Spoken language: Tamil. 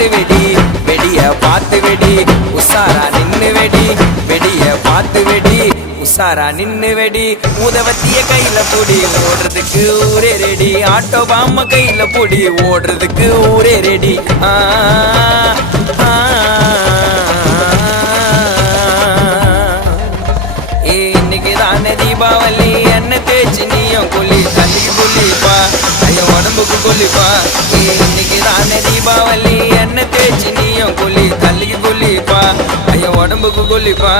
பார்த்து வெடி வெடிய பார்த்து வெடி உசாரா நின்னு வெடி வெடிய பார்த்து வெடி உசாரா நின்னு வெடி ஊதவத்திய கையில பொடி ஓடுறதுக்கு ஊரே ரெடி ஆட்டோ பாம கையில பொடி ஓடுறதுக்கு ஊரே ரெடி இன்னைக்கு தானே தீபாவளி என்ன தேய்ச்சி நீயும் கொல்லி தள்ளிக்கு கொல்லிப்பா ஐயோ உடம்புக்கு கொல்லிப்பா இன்னைக்கு தானே தீபாவளி என்ன தேய்ச்சி நீயும் கொல்லி தள்ளிக்கு கொல்லிப்பா ஐயோ உடம்புக்கு கொல்லிப்பா